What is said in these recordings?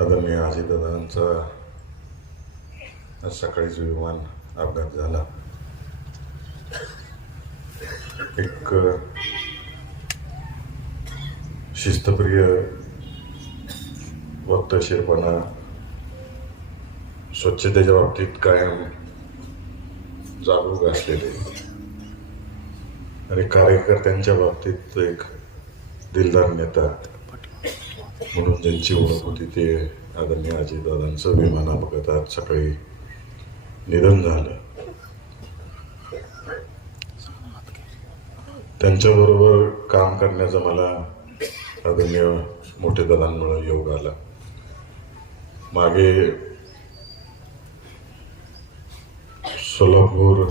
आदरणीय अजितदादांचा आज सकाळीच विमान अपघात झाला. एक शिस्तप्रिय, वक्तशीरपणा, स्वच्छतेच्या बाबतीत कायम जागरूक असलेले आणि कार्यकर्त्यांच्या बाबतीत एक दिलदार नेता म्हणून ज्यांची ओळख होती ते आदरणीय अजितदादांचं विमान अपघातात सकाळी निधन झालं. त्यांच्याबरोबर काम करण्याचा मला आदरणीय मोठे दादांमुळे योग आला. मागे सोलापूर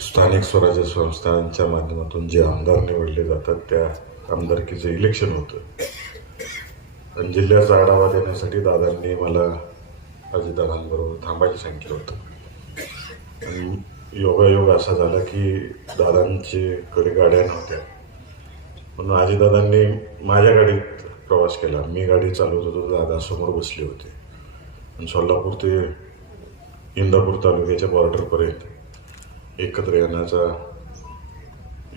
स्थानिक स्वराज्य संस्थांच्या माध्यमातून जे आमदार निवडले जातात त्या आमदारकीचं इलेक्शन होतं आणि जिल्ह्याचा आढावा देण्यासाठी दादांनी मला अजितदादांबरोबर थांबायला सांगितलं होतं. आणि योगायोग असा झाला की दादांच्याकडे गाड्या नव्हत्या म्हणून अजितदादांनी माझ्या गाडीत प्रवास केला. मी गाडी चालवत होतो, दादा समोर बसले होते आणि सोलापूर ते इंदापूर तालुक्याच्या बॉर्डरपर्यंत एकत्र येण्याचा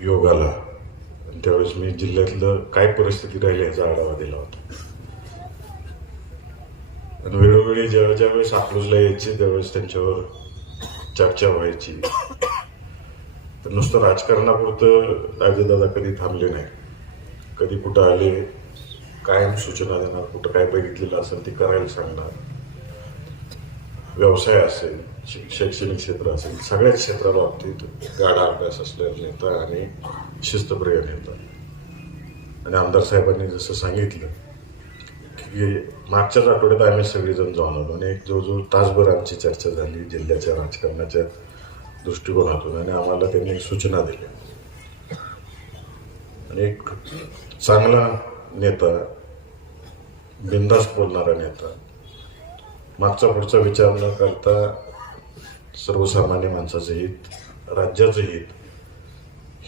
योग आला. आणि त्यावेळेस मी जिल्ह्यातलं काय परिस्थिती राहिली याचा आढावा दिला होता. आणि वेळोवेळी ज्यावेळेस अकलूजला यायचे त्यावेळेस त्यांच्यावर चर्चा व्हायची. तर नुसतं राजकारणापुरतं अजितदादा कधी थांबले नाही. कधी कुठं आले, कायम सूचना देणार, कुठं काय बघितलेलं असेल ते करायला सांगणार. व्यवसाय असेल, शैक्षणिक क्षेत्र असेल, सगळ्याच क्षेत्राबाबतीत गाढा अभ्यास असलेला नेता आणि शिस्तप्रिय नेता. आणि आमदार साहेबांनी जसं सांगितलं की मागच्याच आठवड्यात आम्ही सगळेजण जाऊन आलो आणि एक जवळजवळ तासभर आमची चर्चा झाली जिल्ह्याच्या राजकारणाच्या दृष्टिकोनातून. आणि आम्हाला त्यांनी सूचना दिल्या. आणि एक चांगला नेता, बिनधास्त बोलणारा नेता, मागचा पुढचा विचार न करता सर्वसामान्य माणसाचं हित, राज्याचं हित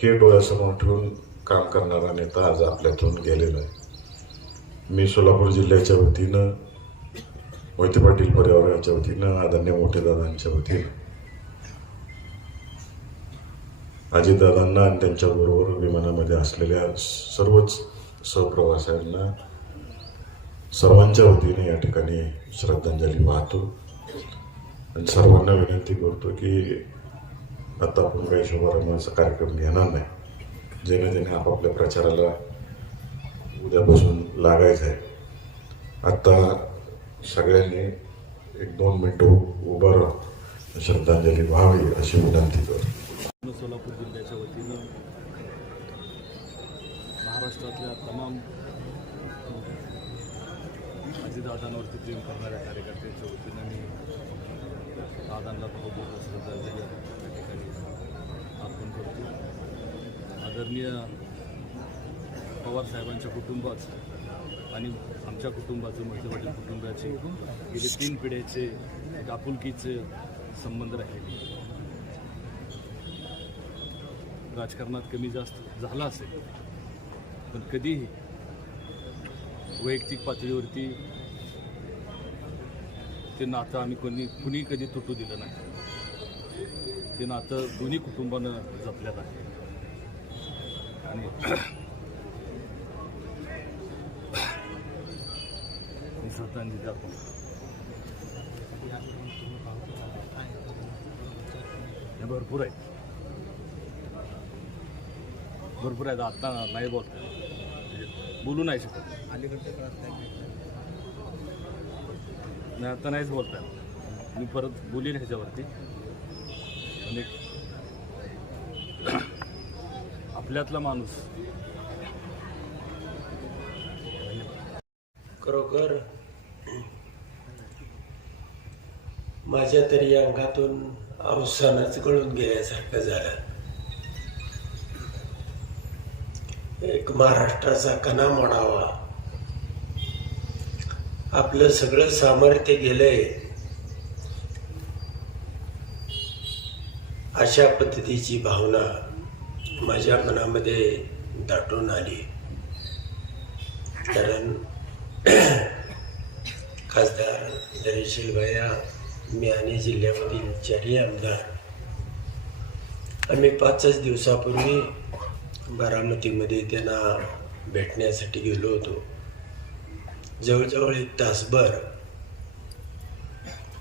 हे डोळ्यासमोर ठेवून काम करणारा नेता आज आपल्यातून गेलेला आहे. मी सोलापूर जिल्ह्याच्या वतीनं, मोहिते पाटील परिवाराच्या वतीनं, आदरणीय मोठे दादांच्या वतीनं अजितदादांना आणि त्यांच्याबरोबर विमानामध्ये असलेल्या सर्वच सहप्रवाशांना सर्वांच्या वतीने या ठिकाणी श्रद्धांजली वाहतो. आणि सर्वांना विनंती करतो की आता आपण काही शुभारंभाचा कार्यक्रम घेणार नाही. जेणे जेणे आपापल्या प्रचाराला उद्यापासून लागायचं आहे. आता सगळ्यांनी 1-2 मिनिटं उभं राहून श्रद्धांजली व्हावी अशी विनंती करतो. सोलापूर जिल्ह्याच्या वतीनं महाराष्ट्रातल्या तमाम अजितदादांवरती प्रेम करणाऱ्या कार्यकर्त्यांच्या वतीनं मी दादांना खूप श्रद्धांजली या ठिकाणी अर्पण करतो. आदरणीय पवार साहेबांच्या कुटुंबाचं आणि आमच्या कुटुंबाचं, मोहिते पाटील कुटुंबाचे गेले 3 पिढ्याचे एक आपुलकीचे संबंध राहिले. राजकारणात कमी जास्त झाला असेल पण कधीही वैयक्तिक पातळीवरती ते नातं आम्ही कुणी कधी तुटू दिलं नाही. ते नातं दोन्ही कुटुंबानं जपल्यात आहे. आणि श्रद्धांजली अर्पण भरपूर आहेत. आता नाही बोलू नाही शकत. नाही आता नाहीच बोलता. मी परत बोलीन ह्याच्यावरती. आणि आपल्यातला माणूस खरोखर माझ्या तरी अंगातून अवसानच गळून गेल्यासारखं झालं. एक महाराष्ट्राचा कणा मोडावा, आपलं सगळं सामर्थ्य गेलंय अशा पद्धतीची भावना माझ्या मनामध्ये दाटून आली. कारण खासदार धैर्यशील भैया, मी आणि जिल्ह्यामधील 4ही आमदार आम्ही 5च दिवसापूर्वी बारामतीमध्ये त्यांना भेटण्यासाठी गेलो होतो. जवळजवळ 1 तासभर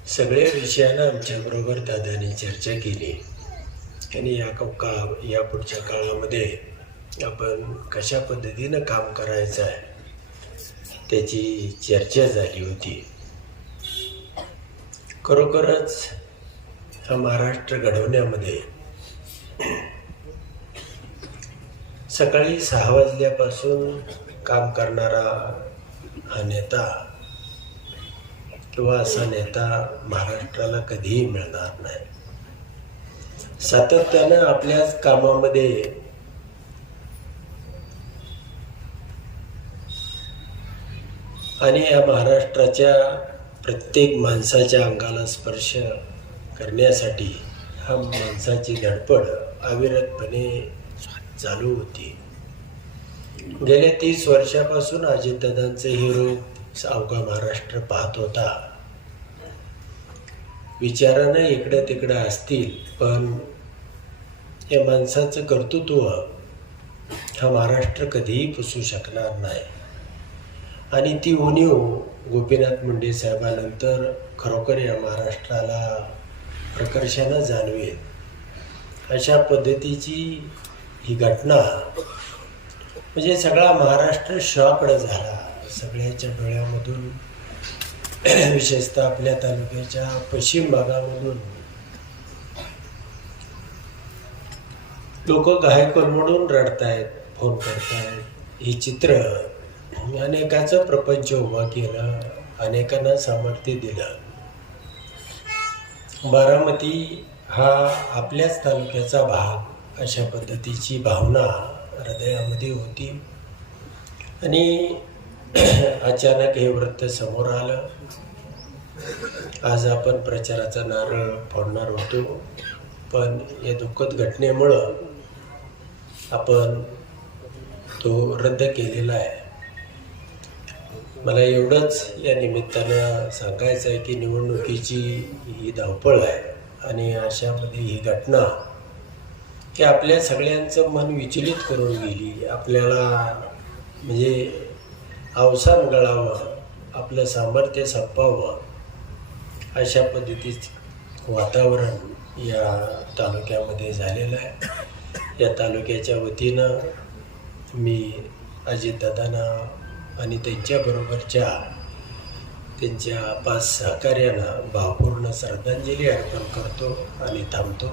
सगळ्या विषयांना आमच्याबरोबर दादांनी चर्चा केली आणि या पुढच्या काळामध्ये आपण कशा पद्धतीनं काम करायचं आहे त्याची चर्चा झाली होती. खरोखरच हा महाराष्ट्र घडवण्यामध्ये सकाळी 6 वाजल्यापासून काम करणारा हा नेता किंवा असा नेता महाराष्ट्राला कधीही मिळणार नाही. सातत्यानं आपल्याच कामामध्ये आणि या महाराष्ट्राच्या प्रत्येक माणसाच्या अंगाला स्पर्श करण्यासाठी हा माणसाची धडपड अविरतपणे चालू होती. गेल्या 30 वर्षापासून अजितदादांचं हे रूप अवघा महाराष्ट्र पाहत होता. विचारानं इकडं तिकडं असतील, पण या माणसाचं कर्तृत्व हा महाराष्ट्र कधीही पुसू शकणार नाही. आणि ती उणीव गोपीनाथ मुंडे साहेबांनंतर खरोखर या महाराष्ट्राला प्रकर्षानं जाणवेल. अशा पद्धतीची ही घटना म्हणजे सगळा महाराष्ट्र शॉक्ड झाला. सगळ्याच्या डोळ्यामधून विशेषतः आपल्या तालुक्याच्या पश्चिम भागामधून लोक घायकोलमडून रडतायत, फोन करतायत. ही चित्र अनेकाचं प्रपंच उभा केलं, अनेकांना सामर्थ्य दिलं. बारामती हा आपल्याच तालुक्याचा भाग अशा पद्धतीची भावना हृदयामध्ये होती. आणि अचानक हे वृत्त समोर आलं. आज आपण प्रचाराचा नारळ फोडणार होतो, पण या दुःखद घटनेमुळं आपण तो रद्द केलेला आहे. मला एवढंच या निमित्तानं सांगायचं आहे की निवडणुकीची ही धावपळ आहे आणि अशामध्ये ही घटना की आपल्या सगळ्यांचं मन विचलित करून गेली. आपल्याला म्हणजे अवसान गळावं, आपलं सामर्थ्य संपावं अशा पद्धतीचं वातावरण या तालुक्यामध्ये झालेलं आहे. या तालुक्याच्या वतीनं मी अजितदादांना आणि त्यांच्याबरोबरच्या त्यांच्या 5 सहकार्यांना भावपूर्ण श्रद्धांजली अर्पण करतो आणि थांबतो.